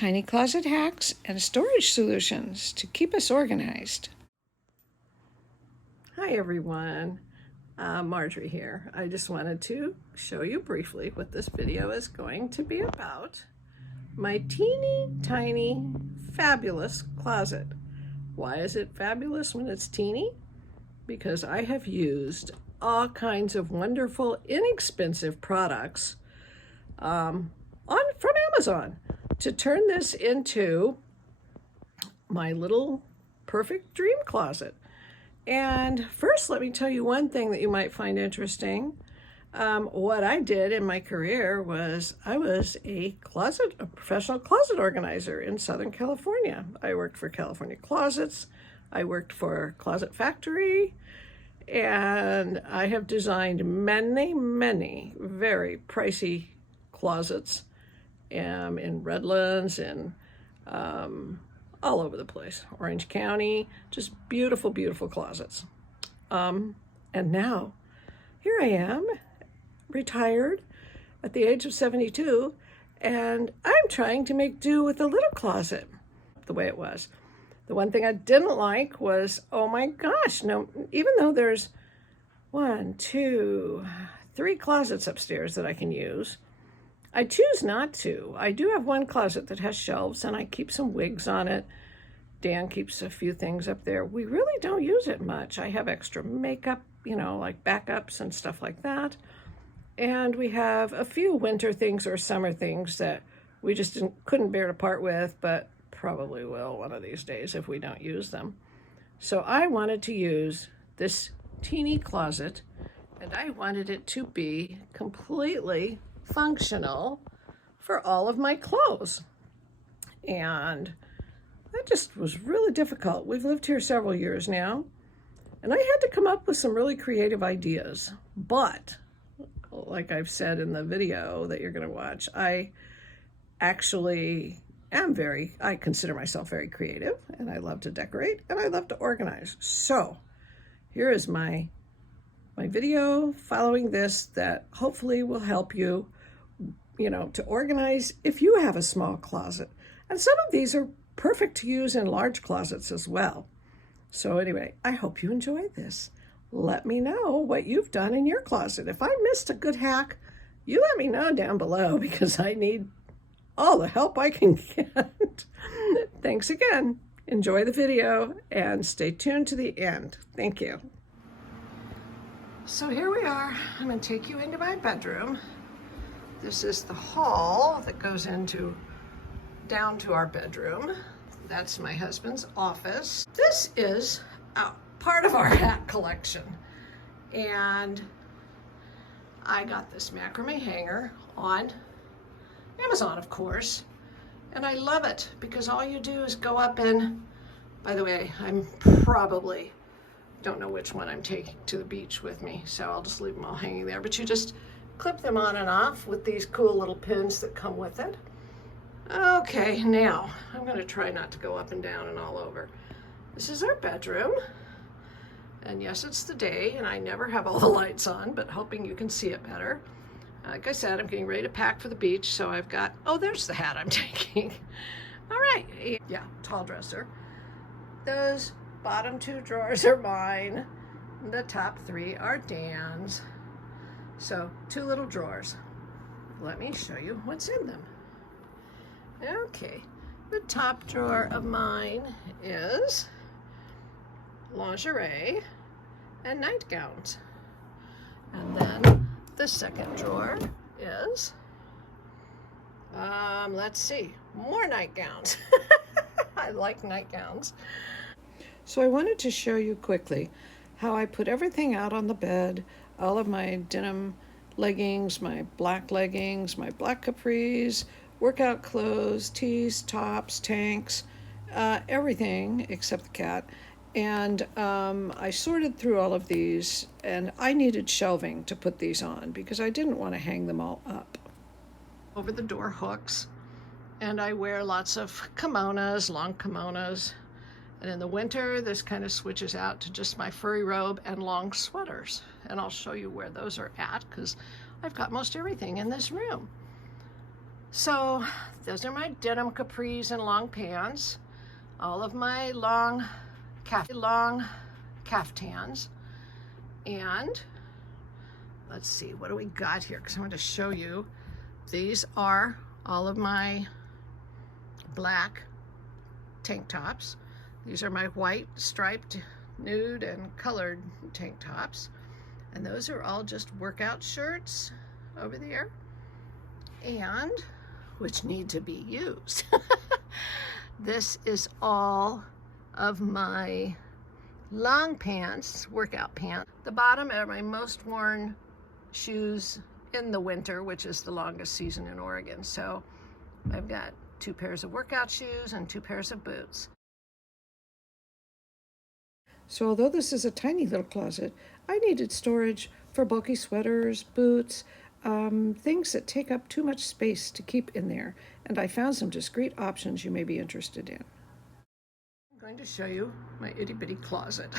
tiny closet hacks and storage solutions to keep us organized. Hi everyone, Marjorie here. I just wanted to show you briefly what this video is going to be about. My teeny tiny fabulous closet. Why is it fabulous when it's teeny? Because I have used all kinds of wonderful, inexpensive products from Amazon to turn this into my little perfect dream closet. And first, let me tell you one thing that you might find interesting. What I did in my career was I was a professional closet organizer in Southern California. I worked for California Closets. I worked for Closet Factory. And I have designed many, many very pricey closets in Redlands and all over the place, Orange County, just beautiful, beautiful closets. And now here I am, retired at the age of 72, and I'm trying to make do with a little closet the way it was. The one thing I didn't like was, oh my gosh, no, even though there's 1, 2, 3 closets upstairs that I can use, I choose not to. I do have one closet that has shelves and I keep some wigs on it. Dan keeps a few things up there. We really don't use it much. I have extra makeup, you know, like backups and stuff like that. And we have a few winter things or summer things that we just couldn't bear to part with, but probably will one of these days if we don't use them. So I wanted to use this teeny closet, and I wanted it to be completely functional for all of my clothes. And that just was really difficult. We've lived here several years now, and I had to come up with some really creative ideas. But like I've said in the video that you're going to watch, I actually I consider myself very creative, and I love to decorate, and I love to organize. So here is my video following this that hopefully will help you, to organize if you have a small closet. And some of these are perfect to use in large closets as well. So anyway, I hope you enjoy this. Let me know what you've done in your closet. If I missed a good hack, you let me know down below because I need all the help I can get. Thanks again. Enjoy the video and stay tuned to the end. Thank you. So here we are. I'm going to take you into my bedroom. This is the hall that goes down to our bedroom. That's my husband's office. This is part of our hat collection. And I got this macrame hanger on Amazon, of course, and I love it because all you do is go up and, by the way, I'm probably, don't know which one I'm taking to the beach with me, so I'll just leave them all hanging there, but you just clip them on and off with these cool little pins that come with it. Okay, now I'm going to try not to go up and down and all over. This is our bedroom, and yes, it's the day, and I never have all the lights on, but hoping you can see it better. Like I said, I'm getting ready to pack for the beach, so I've got, oh, there's the hat I'm taking. All right, yeah, tall dresser. Those bottom 2 drawers are mine. The top 3 are Dan's. So 2 little drawers. Let me show you what's in them. Okay, the top drawer of mine is lingerie and nightgowns. And then the second drawer is, let's see, more nightgowns. I like nightgowns. So I wanted to show you quickly how I put everything out on the bed, all of my denim leggings, my black capris, workout clothes, tees, tops, tanks, everything except the cat. And I sorted through all of these, and I needed shelving to put these on because I didn't want to hang them all up over the door hooks. And I wear lots of kimonos, long kimonos. And in the winter, this kind of switches out to just my furry robe and long sweaters. And I'll show you where those are at because I've got most everything in this room. So those are my denim capris and long pants, all of my long caftans, and let's see, what do we got here? Because I want to show you. These are all of my black tank tops. These are my white striped nude and colored tank tops. And those are all just workout shirts over there, and which need to be used. This is all of my long pants, workout pants. The bottom are my most worn shoes in the winter, which is the longest season in Oregon. So I've got 2 pairs of workout shoes and 2 pairs of boots. So although this is a tiny little closet, I needed storage for bulky sweaters, boots, things that take up too much space to keep in there. And I found some discreet options you may be interested in. I'm going to show you my itty bitty closet.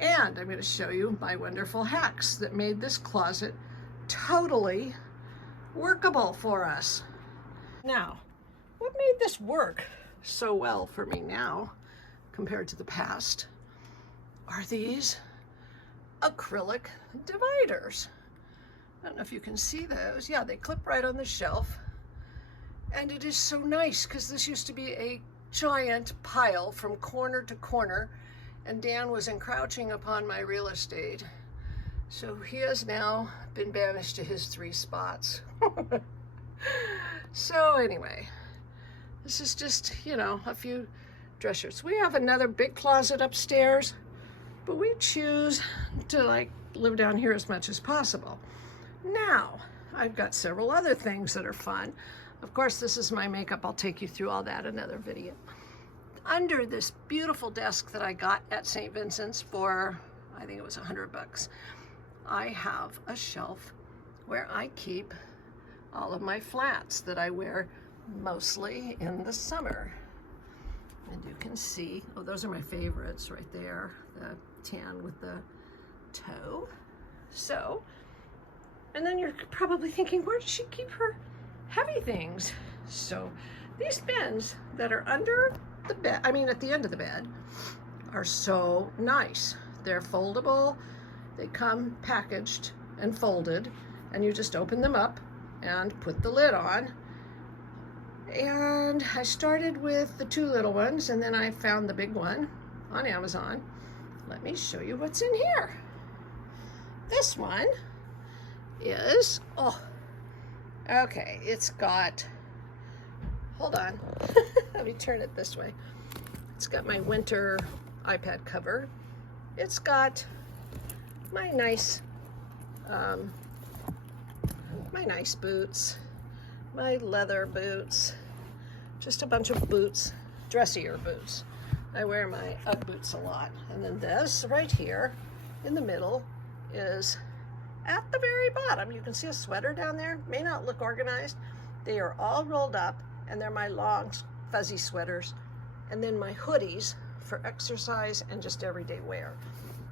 And I'm going to show you my wonderful hacks that made this closet totally workable for us. Now, what made this work so well for me now compared to the past are these acrylic dividers. I don't know if you can see those. Yeah, they clip right on the shelf. And it is so nice because this used to be a giant pile from corner to corner, and Dan was encroaching upon my real estate. So he has now been banished to his 3 spots. So anyway, this is just, you know, a few dress shirts. We have another big closet upstairs, but we choose to like live down here as much as possible. Now, I've got several other things that are fun. Of course, this is my makeup. I'll take you through all that in another video. Under this beautiful desk that I got at St. Vincent's for, I think it was $100, I have a shelf where I keep all of my flats that I wear mostly in the summer. And you can see, oh, those are my favorites right there, the tan with the toe. So, and then you're probably thinking, where does she keep her heavy things? So these bins that are under the bed, I mean at the end of the bed, are so nice. They're foldable, they come packaged and folded, and you just open them up and put the lid on. And I started with the 2 little ones, and then I found the big one on Amazon. Let me show you what's in here. This one is, oh, okay, it's got, hold on, let me turn it this way. It's got my winter iPad cover. It's got my nice boots, my leather boots, just a bunch of boots, dressier boots. I wear my Ugg boots a lot. And then this right here in the middle is at the very bottom. You can see a sweater down there. May not look organized. They are all rolled up, and they're my long fuzzy sweaters. And then my hoodies for exercise and just everyday wear.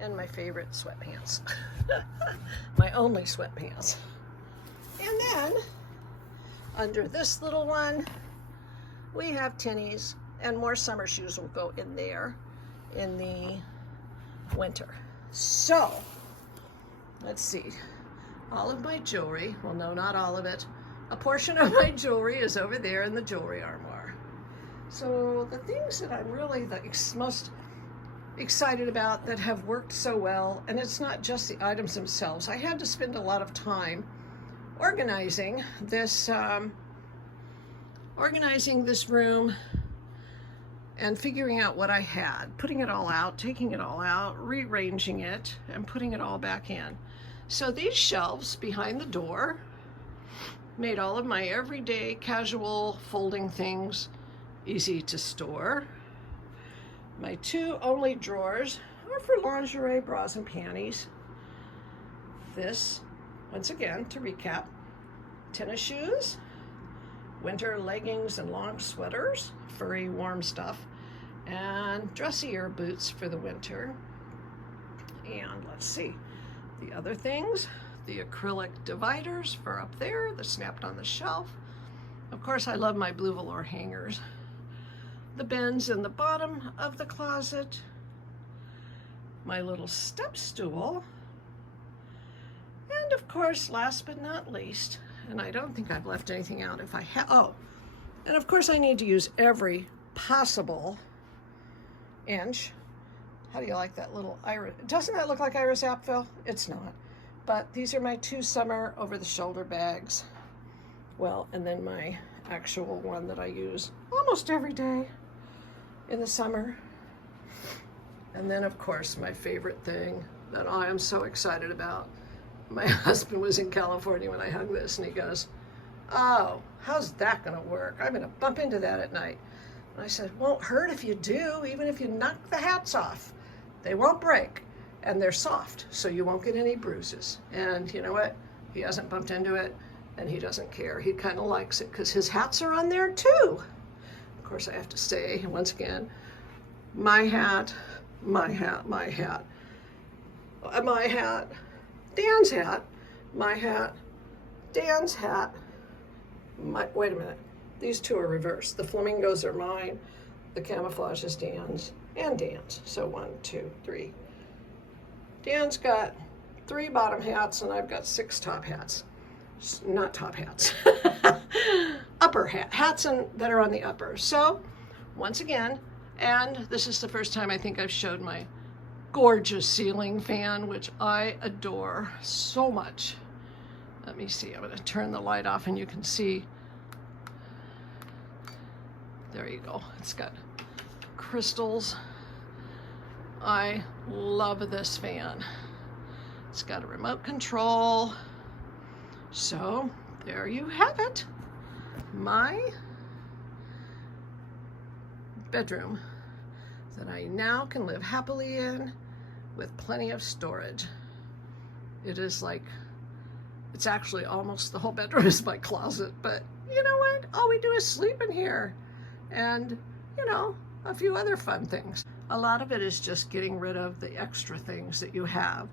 And my favorite sweatpants. My only sweatpants. And then under this little one, we have tinnies, and more summer shoes will go in there in the winter. So, let's see. All of my jewelry, well, no, not all of it. A portion of my jewelry is over there in the jewelry armoire. So the things that I'm really the most excited about that have worked so well, and it's not just the items themselves. I had to spend a lot of time organizing this room and figuring out what I had, putting it all out, taking it all out, rearranging it, and putting it all back in. So these shelves behind the door made all of my everyday casual folding things easy to store. My 2 only drawers are for lingerie, bras, and panties. This, once again, to recap, tennis shoes, winter leggings and long sweaters, furry warm stuff, and dressier boots for the winter. And let's see, the other things the acrylic dividers for up there that snapped on the shelf. Of course, I love my blue velour hangers. The bins in the bottom of the closet. My little step stool. And of course, last but not least, and I don't think I've left anything out if I have, oh, and of course I need to use every possible inch. How do you like that little iris? Doesn't that look like Iris Apfel? It's not. But these are my 2 summer over-the-shoulder bags. Well, and then my actual one that I use almost every day in the summer. And then, of course, my favorite thing that I am so excited about. My husband was in California when I hung this, and he goes, "Oh, how's that gonna work? I'm gonna bump into that at night." And I said, "Won't hurt if you do, even if you knock the hats off. They won't break, and they're soft, so you won't get any bruises." And you know what? He hasn't bumped into it, and he doesn't care. He kind of likes it because his hats are on there too. Of course, I have to say, once again, my hat, my hat, my hat, my hat, Dan's hat, my hat, Dan's hat, wait a minute, these 2 are reversed. The flamingos are mine, the camouflage is Dan's, and Dan's. So 1, 2, 3. Dan's got 3 bottom hats, and I've got 6 top hats. Not top hats. Upper hats that are on the upper. So, once again, and this is the first time I think I've showed my gorgeous ceiling fan, which I adore so much. Let me see, I'm gonna turn the light off and you can see. There you go, it's got crystals. I love this fan. It's got a remote control. So there you have it. My bedroom that I now can live happily in with plenty of storage. It is like, it's actually almost the whole bedroom is my closet, but you know what? All we do is sleep in here and, you know, a few other fun things. A lot of it is just getting rid of the extra things that you have.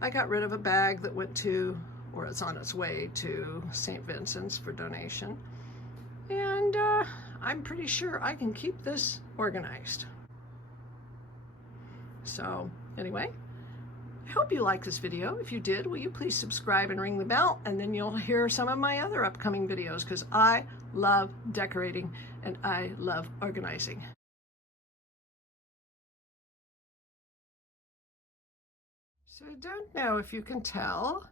I got rid of a bag that went to, or it's on its way to St. Vincent's for donation. And I'm pretty sure I can keep this organized. So anyway, I hope you liked this video. If you did, will you please subscribe and ring the bell, and then you'll hear some of my other upcoming videos, because I love decorating and I love organizing. So I don't know if you can tell,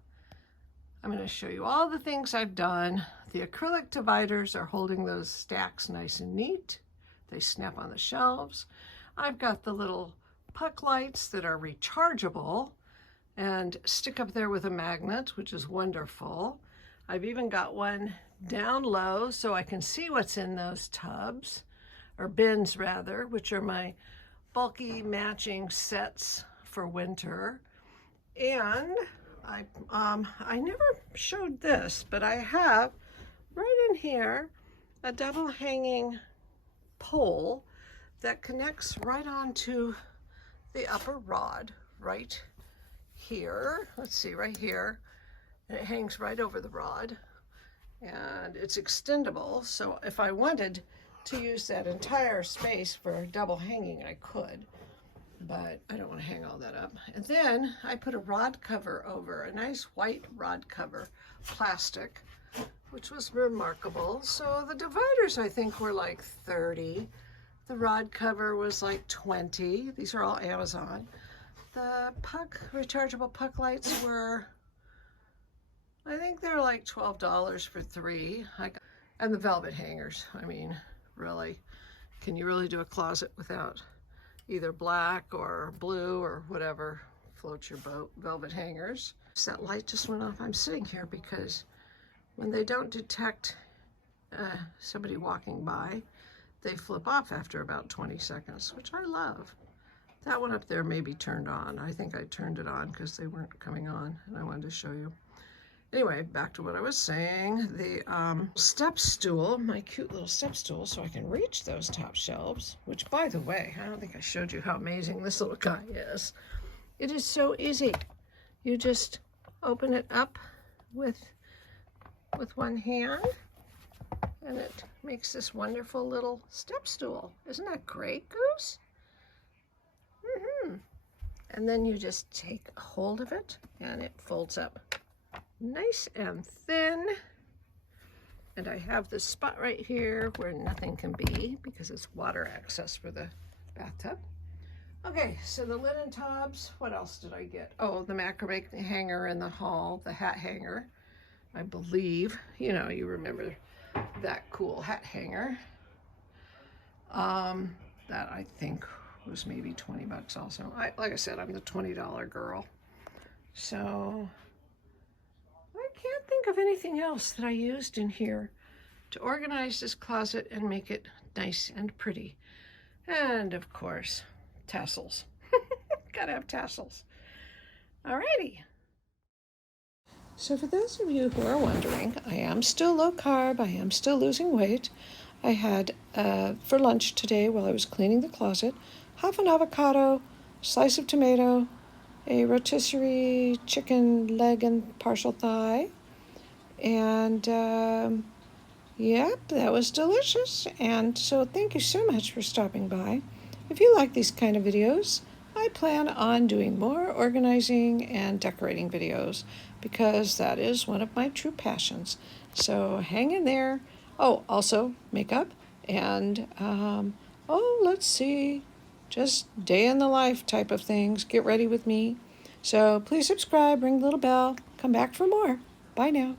I'm going to show you all the things I've done. The acrylic dividers are holding those stacks nice and neat. They snap on the shelves. I've got the little puck lights that are rechargeable and stick up there with a magnet, which is wonderful. I've even got one down low so I can see what's in those tubs, or bins rather, which are my bulky matching sets for winter. And I never showed this, but I have right in here a double hanging pole that connects right onto the upper rod right here. Let's see, right here. And it hangs right over the rod, and it's extendable, so if I wanted to use that entire space for double hanging, I could, but I don't want to hang all that up. And then I put a rod cover over, a nice white rod cover, plastic, which was remarkable. So the dividers, I think, were like 30. The rod cover was like 20. These are all Amazon. The rechargeable puck lights were, I think they're like $12 for 3. And the velvet hangers. I mean, really, can you really do a closet without either black or blue or whatever floats your boat? Velvet hangers. That light just went off. I'm sitting here because when they don't detect somebody walking by, they flip off after about 20 seconds, which I love. That one up there may be turned on. I think I turned it on because they weren't coming on, and I wanted to show you. Anyway, back to what I was saying. The step stool, my cute little step stool, so I can reach those top shelves, which, by the way, I don't think I showed you how amazing this little guy is. It is so easy. You just, open it up with one hand, and it makes this wonderful little step stool. Isn't that great, Goose? And then you just take hold of it, and it folds up nice and thin. And I have this spot right here where nothing can be because it's water access for the bathtub. Okay, so the linen tubs, what else did I get? Oh, the macrame hanger in the hall, the hat hanger, I believe. You know, you remember that cool hat hanger. That I think was maybe 20 bucks also. Like I said, I'm the $20 girl. So I can't think of anything else that I used in here to organize this closet and make it nice and pretty. And of course, tassels. Gotta have tassels. Alrighty. So for those of you who are wondering, I am still low carb. I am still losing weight. I had, for lunch today while I was cleaning the closet, half an avocado, slice of tomato, a rotisserie chicken leg and partial thigh, and yep, that was delicious. And so thank you so much for stopping by. If you like these kind of videos, I plan on doing more organizing and decorating videos because that is one of my true passions. So hang in there. Oh, also makeup and, let's see, just day in the life type of things. Get ready with me. So please subscribe, ring the little bell, come back for more. Bye now.